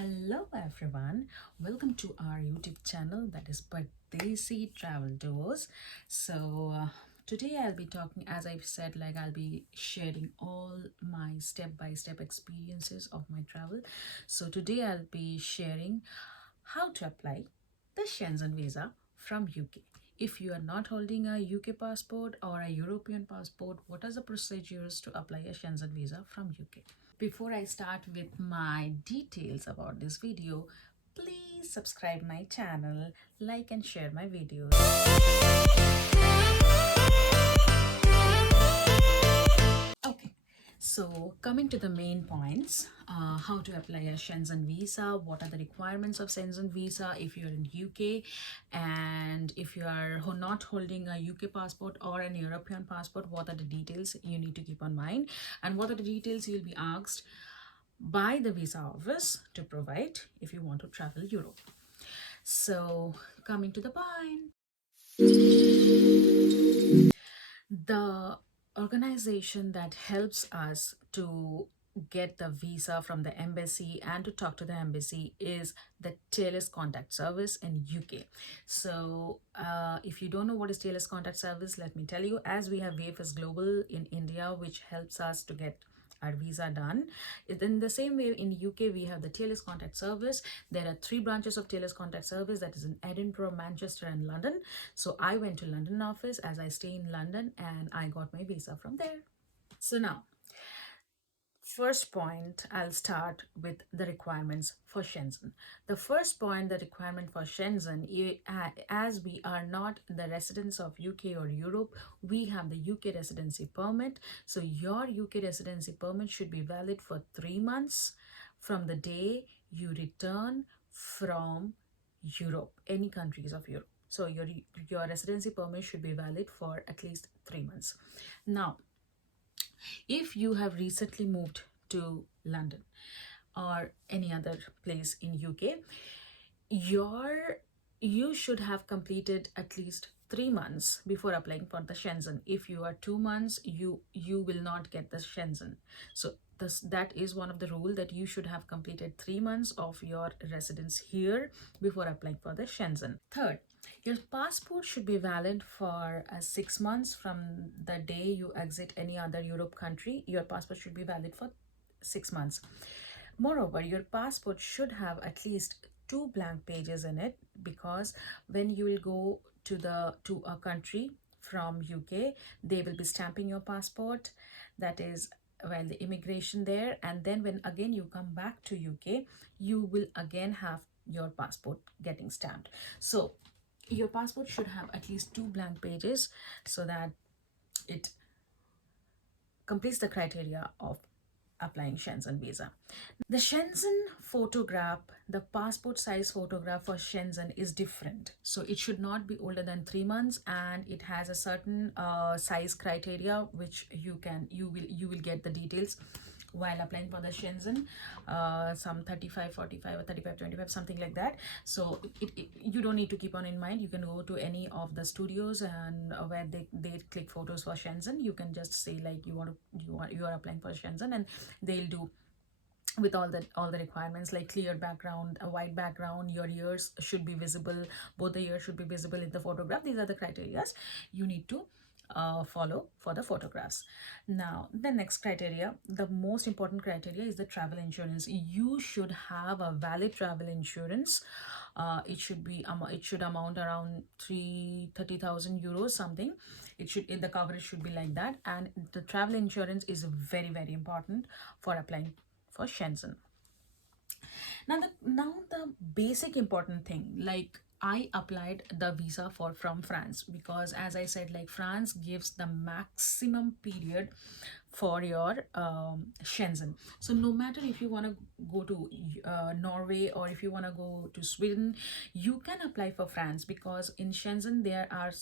Hello everyone, welcome to our YouTube channel, that is Pardesi Travel Tours. Today I'll be talking, as I've said, I'll be sharing all my step-by-step experiences of my travel. So today I'll be sharing how to apply the Schengen visa from UK. If you are not holding a UK passport or a European passport, what are the procedures to apply a Schengen visa from UK? Before I start with my details about this video, please subscribe my channel, like and share my videos. Okay, so coming to the main points, how to apply a Schengen visa, what are the requirements of Schengen visa if you're in UK, and if you are not holding a UK passport or an European passport, what are the details you need to keep in mind, and what are the details you'll be asked by the visa office to provide if you want to travel Europe. So coming to the point, the organization that helps us to get the visa from the embassy and to talk to the embassy is the TLS contact service in UK. So if you don't know what is TLS contact service, let me tell you, as we have VFS Global in India, which helps us to get our visa done. In the same way, in UK we have the TLS contact service. There are 3 branches of TLS contact service, that is in Edinburgh, Manchester and London. So I went to London office as I stay in London and I got my visa from there. So now, first point, I'll start with the requirements for Schengen. The first point, the requirement for Schengen, as we are not the residents of UK or Europe, we have the UK residency permit. So your UK residency permit should be valid for 3 months from the day you return from Europe, any countries of Europe. So your residency permit should be valid for at least 3 months. Now, if you have recently moved to London or any other place in UK, you should have completed at least 3 months before applying for the Schengen. If you are 2 months, you will not get the Schengen. So that is one of the rule, that you should have completed 3 months of your residence here before applying for the Schengen. Third, your passport should be valid for 6 months from the day you exit any other Europe country. Your passport should be valid for 6 months. Moreover, your passport should have at least 2 blank pages in it, because when you will go to a country from UK, they will be stamping your passport, that is, well, the immigration there, and then when again you come back to UK, you will again have your passport getting stamped. So your passport should have at least 2 blank pages so that it completes the criteria of applying Schengen visa. The Schengen photograph, the passport size photograph for Schengen is different. So it should not be older than 3 months, and it has a certain size criteria which you will get the details while applying for the Schengen, some 35, 45 or 35, 25, something like that. So you don't need to keep on in mind. You can go to any of the studios and where they click photos for Schengen. You can just say like you are applying for Schengen, and they'll do with all the requirements, like clear background, a white background, your ears should be visible, both the ears should be visible in the photograph. These are the criteria you need to follow for the photographs. Now, the next criteria, the most important criteria, is the travel insurance. You should have a valid travel insurance. It should amount around 30,000 euros something. The coverage should be like that, and the travel insurance is very, very important for applying for Schengen. Now the basic important thing, like I applied the visa from France, because as I said, like France gives the maximum period for your Schengen. So no matter if you want to go to Norway or if you want to go to Sweden, you can apply for France, because in Schengen there are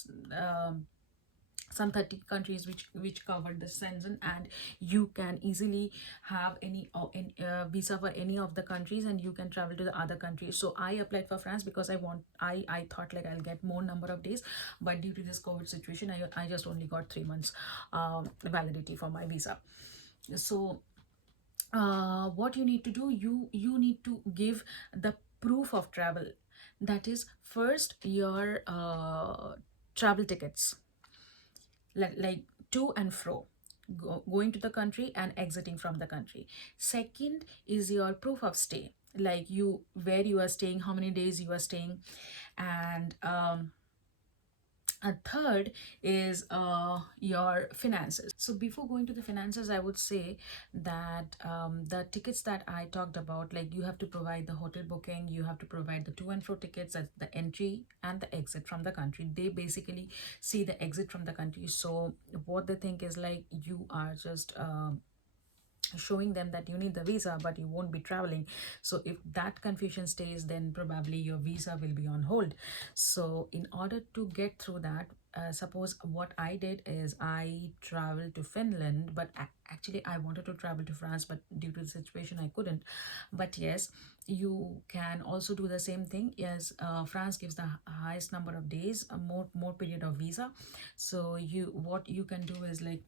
some 30 countries which cover the Schengen, and you can easily have any visa for any of the countries, and you can travel to the other countries. So I applied for France because I thought like I'll get more number of days, but due to this COVID situation, I just only got 3 months validity for my visa. So what you need to do, you need to give the proof of travel. That is, first your travel tickets, like to and fro, going to the country and exiting from the country. Second is your proof of stay, like you, where you are staying, how many days you are staying. And a third is your finances. So before going to the finances, I would say that the tickets that I talked about, like you have to provide the hotel booking, you have to provide the to and fro tickets, at the entry and the exit from the country. They basically see the exit from the country. So what they think is like you are just showing them that you need the visa but you won't be traveling. So if that confusion stays, then probably your visa will be on hold. So in order to get through that, suppose what I did is I traveled to Finland, but actually I wanted to travel to France, but due to the situation I couldn't. But yes, you can also do the same thing. Yes, France gives the highest number of days, a more period of visa. So what you can do is like,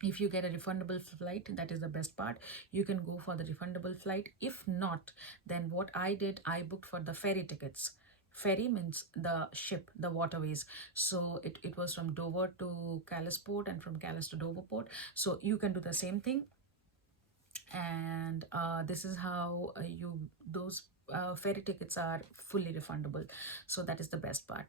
if you get a refundable flight, that is the best part, you can go for the refundable flight. If not, then what I did, I booked for the ferry tickets. Ferry means the ship, the waterways. So it was from Dover to Calais port and from Calais to Dover port. So you can do the same thing. And this is how you those ferry tickets are fully refundable. So that is the best part.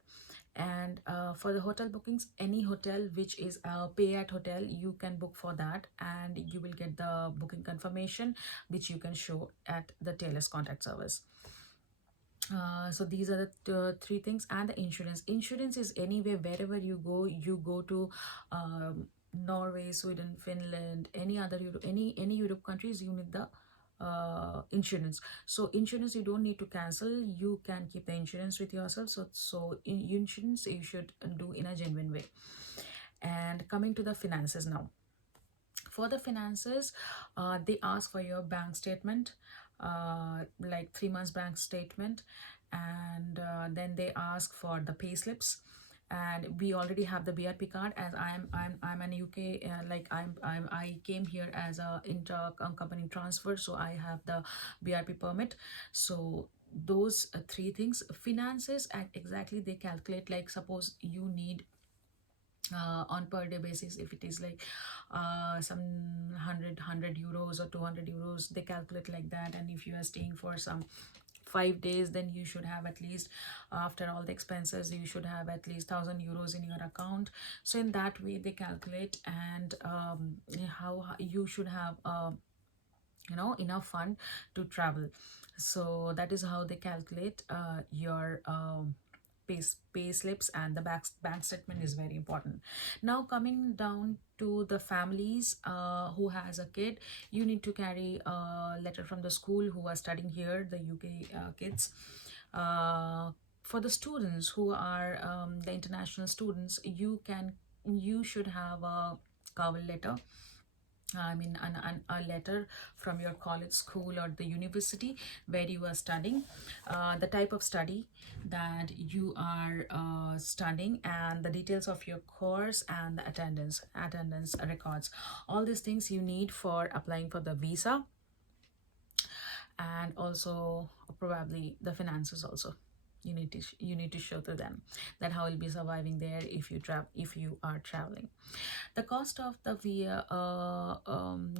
And for the hotel bookings, any hotel which is a pay at hotel, you can book for that, and you will get the booking confirmation which you can show at the tailor's contact service. So these are the three things. And the insurance is anywhere, wherever you go to Norway, Sweden, Finland, any other any Europe countries, you need the insurance. So insurance, you don't need to cancel, you can keep the insurance with yourself. So insurance you should do in a genuine way. And coming to the finances now. For the finances, they ask for your bank statement, like 3 months bank statement. And then they ask for the pay slips. And we already have the BRP card, as I'm an UK, like I came here as a inter company transfer, so I have the BRP permit. So those three things. Finances, exactly they calculate, like suppose you need on per day basis, if it is like some 100 euros or 200 euros, they calculate like that. And if you are staying for some 5 days, then you should have at least, after all the expenses, you should have at least 1,000 euros in your account. So in that way they calculate. And how you should have enough fund to travel. So that is how they calculate your pay slips. And the bank statement is very important. Now coming down to the families who has a kid, you need to carry a letter from the school who are studying here, the UK kids. For the students who are the international students, you should have a cover letter. I mean, a letter from your college, school, or the university where you are studying, the type of study that you are studying, and the details of your course, and the attendance records. All these things you need for applying for the visa. And also probably the finances also, you need to show to them that how you'll be surviving there if you are traveling. The cost of the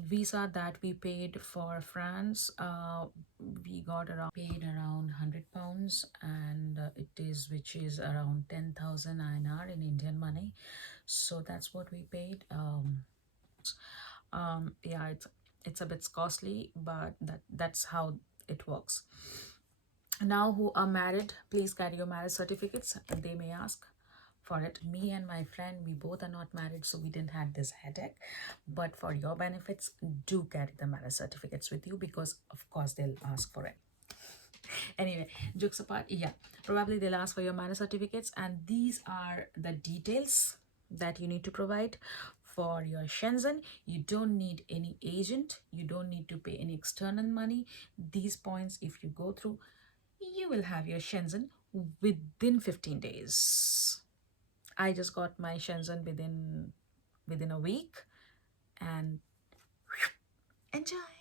visa that we paid for France, we got around paid around £100, and which is around 10,000 INR in Indian money. So that's what we paid. Yeah, it's a bit costly, but that's how it works. Now who are married, please carry your marriage certificates. They may ask for it. Me and my friend, we both are not married, so we didn't have this headache. But for your benefits, do carry the marriage certificates with you, because of course they'll ask for it. Anyway, jokes apart, yeah, probably they'll ask for your marriage certificates. And these are the details that you need to provide for your Schengen. You don't need any agent, you don't need to pay any external money. These points, if you go through, you will have your Schengen within 15 days. I just got my Schengen within a week. And enjoy.